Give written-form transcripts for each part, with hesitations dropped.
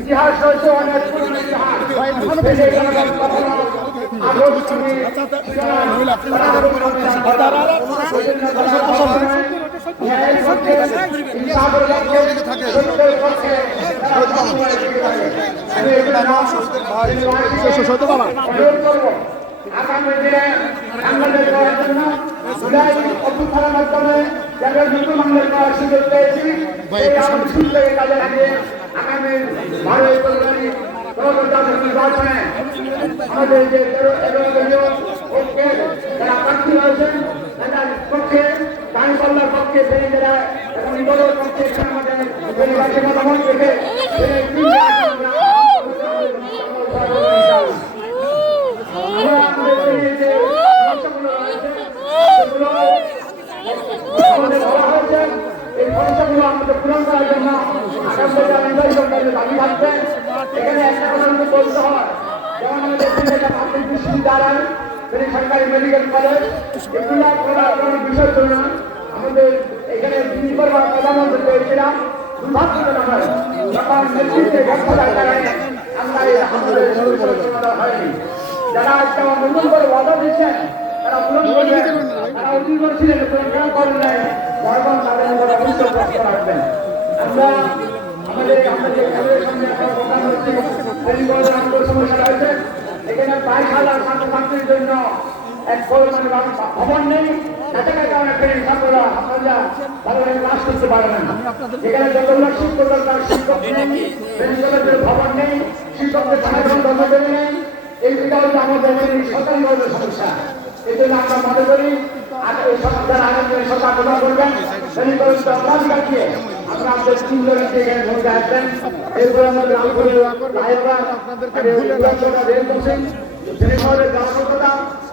ইতিহাস রয়েছে অনেক পুরনো ইতিহাস। আগামী দিনে বাংলাদেশ করার জন্য অভ্যুত্থানের মাধ্যমে যাদের নতুন বাংলাদেশ করার সুযোগ পেয়েছি কাজে লাগিয়ে আগামী 12 ফেব্রুয়ারি নির্বাচনে আমাদের যে 11 দলীয় ঐক্যের যারা প্রার্থী রয়েছেন তাদের পক্ষে দাঁড়িপাল্লার পক্ষে যারা এবং দলের পক্ষে আমাদের নির্বাচন মতামত রেখে আমাদের বলা হয়েছে এই সমস্যাগুলো আমাদের পূরণ করার জন্য দাবি থাকবে। এখানে একটা কথা বলতে হয়, যেমন আমাদের পাবলিক বিশ্ববিদ্যালয়, সরকারি মেডিকেল কলেজ, এগুলো কোনো বিষয় ছিল না। আমাদের এখানে প্রধানমন্ত্রী পেয়েছিলাম দুর্ভাগ্যজনক হয় তখন নেতৃত্বে ব্যর্থতার কারণে আমরা আমাদের সমাধান হয়নি। যারা একটা নতুন করে ওয়াদা দিচ্ছেন তারা পূরণ করবেন, তারা অতীত ছিলেন পূরণ করেন নাই, বরং তাদের উপর অভিযোগ রাখবেন। আমরা আমাদের সমস্যা রয়েছে, এখানে 22,000 ছাত্রছাত্রীর জন্য এক ভবন নেই, কাছাকাছি কারণে ছাত্ররা আপনারা ভালোভাবে ক্লাস করতে পারবেন। এখানে যতগুলো শিক্ষক তার শিক্ষক নেই, ভবন নেই, শিক্ষকদের কর্মচারী নেই। এইটা হচ্ছে আমাদের সরকারি সমস্যা। এই জন্য আমরা মনে করি এই সমস্যার আগে সরকার প্রদান করবেন দিয়ে আমরা আমাদের 3 জনকে এখানে ভূমিকা আসবেন। এরপর আমাদের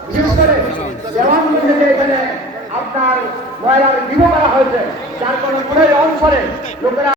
বিশেষ করে জওয়ানগঞ্জে এখানে আপনার ময়লার বিভো করা হয়েছে, যার কোনো অঞ্চলে লোকেরা